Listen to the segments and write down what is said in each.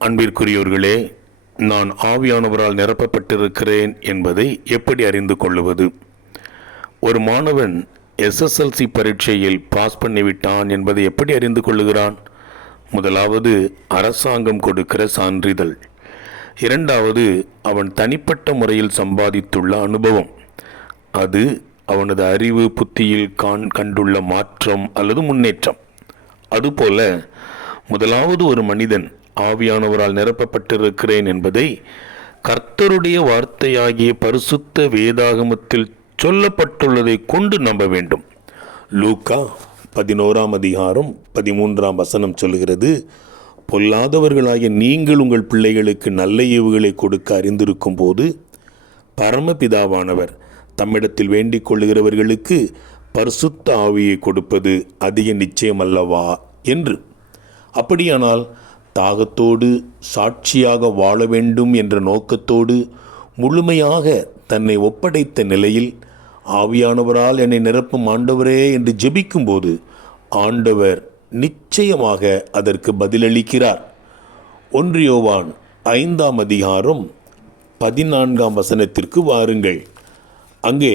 அன்பிற்குரியோர்களே நான் ஆவியானவரால் நிரப்பப்பட்டிருக்கிறேன் என்பதை எப்படி அறிந்து கொள்ளுவது? ஒரு மாணவன் எஸ்எஸ்எல்சி பரீட்சையில் பாஸ் பண்ணிவிட்டான் என்பதை எப்படி அறிந்து கொள்ளுகிறான்? முதலாவது அரசாங்கம் கொடுக்கிற சான்றிதழ். இரண்டாவது அவன் தனிப்பட்ட முறையில் சம்பாதித்துள்ள அனுபவம். அது அவனது அறிவு புத்தியில் காண் கண்டுள்ள மாற்றம் அல்லது முன்னேற்றம். அதுபோல முதலாவது ஒரு மனிதன் ஆவியானவரால் நிரப்பப்பட்டிருக்கிறேன் என்பதை கர்த்தருடைய வார்த்தையாகிய பரிசுத்த வேதாகமத்தில் சொல்லப்பட்டுள்ளதை கொண்டு நம்ப வேண்டும். லூக்கா பதினோராம் அதிகாரம் பதிமூன்றாம் வசனம் சொல்கிறது பொல்லாதவர்களாகிய நீங்கள் உங்கள் பிள்ளைகளுக்கு நல்ல ஏவுகளை கொடுக்க அறிந்திருக்கும் போது பரமபிதாவானவர் தம்மிடத்தில் வேண்டிக் கொள்ளுகிறவர்களுக்கு பரிசுத்த ஆவியை கொடுப்பது அதிக நிச்சயமல்லவா? என்று. அப்படியானால் தாகத்தோடு சாட்சியாக வாழ வேண்டும் என்ற நோக்கத்தோடு முழுமையாக தன்னை ஒப்படைத்த நிலையில் ஆவியானவரால் என்னை நிரப்பும் ஆண்டவரே என்று ஜெபிக்கும்போது ஆண்டவர் நிச்சயமாக அதற்கு பதிலளிக்கிறார். ஒன்றியோவான் ஐந்தாம் அதிகாரம் பதினான்காம் வசனத்திற்கு வாருங்கள். அங்கே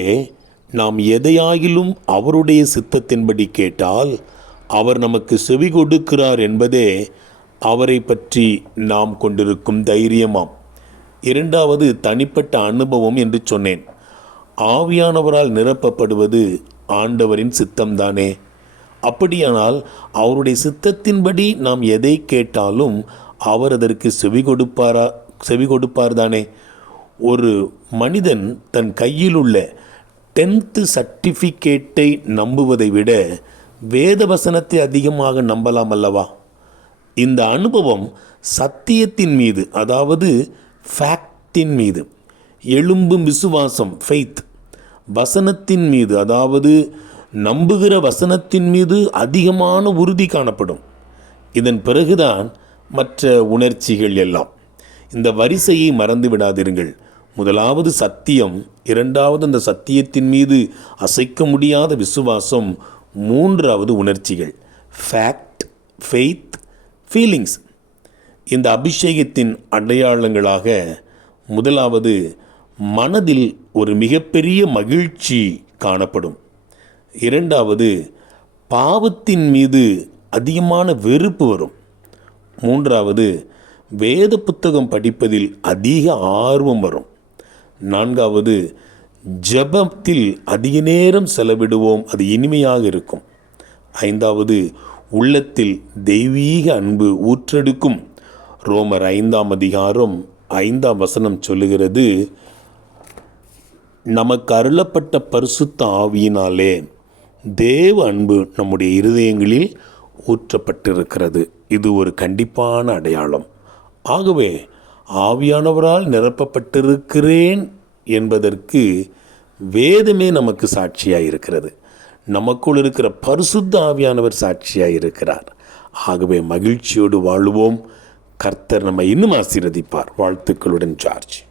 நாம் எதையாகிலும் அவருடைய சித்தத்தின்படி கேட்டால் அவர் நமக்கு செவி கொடுக்கிறார் என்பதே அவரை பற்றி நாம் கொண்டிருக்கும் தைரியமாம். இரண்டாவது தனிப்பட்ட அனுபவம் என்று சொன்னேன். ஆவியானவரால் நிரப்பப்படுவது ஆண்டவரின் சித்தம்தானே. அப்படியானால் அவருடைய சித்தத்தின்படி நாம் எதை கேட்டாலும் அவர் அதற்கு செவி கொடுப்பாரா செவி கொடுப்பார்தானே? ஒரு மனிதன் தன் கையில் உள்ள டென்த்து சர்டிஃபிகேட்டை நம்புவதை விட வேத வசனத்தை அதிகமாக நம்பலாம் அல்லவா? இந்த அனுபவம் சத்தியத்தின் மீது அதாவது ஃபேக்டின் மீது எழும்பும் விசுவாசம் ஃபெய்த் வசனத்தின் மீது அதாவது நம்புகிற வசனத்தின் மீது அதிகமான உறுதி காணப்படும். இதன் பிறகுதான் மற்ற உணர்ச்சிகள் எல்லாம். இந்த வரிசையை மறந்து விடாதிருங்கள். முதலாவது சத்தியம் இரண்டாவது அந்த சத்தியத்தின் மீது அசைக்க முடியாத விசுவாசம் மூன்றாவது உணர்ச்சிகள். ஃபேக்ட் ஃபெய்த் ஃபீலிங்ஸ் இந்த அபிஷேகத்தின் அடையாளங்களாக முதலாவது மனதில் ஒரு மிகப்பெரிய மகிழ்ச்சி காணப்படும். இரண்டாவது பாவத்தின் மீது அதிகமான வெறுப்பு வரும். மூன்றாவது வேத புத்தகம் படிப்பதில் அதிக ஆர்வம் வரும். நான்காவது ஜெபத்தில் அதிக நேரம் செலவிடுவோம் அது இனிமையாக இருக்கும். ஐந்தாவது உள்ளத்தில் தெய்வீக அன்பு ஊற்றெடுக்கும். ரோமர் ஐந்தாம் அதிகாரம் ஐந்தாம் வசனம் சொல்லுகிறது நமக்கு அருளப்பட்ட பரிசுத்த ஆவியினாலே தேவ அன்பு நம்முடைய இருதயங்களில் ஊற்றப்பட்டிருக்கிறது. இது ஒரு கண்டிப்பான அடையாளம். ஆகவே ஆவியானவரால் நிரப்பப்பட்டிருக்கிறேன் என்பதற்கு வேதமே நமக்கு சாட்சியாக இருக்கிறது நமக்குள் இருக்கிற பரிசுத்த ஆவியானவர் சாட்சியாக இருக்கிறார். ஆகவே மகிழ்ச்சியோடு வாழுவோம். கர்த்தர் நம்மை இன்னும் ஆசீர்வதிப்பார். வாழ்த்துக்களுடன் ஜார்ஜ்.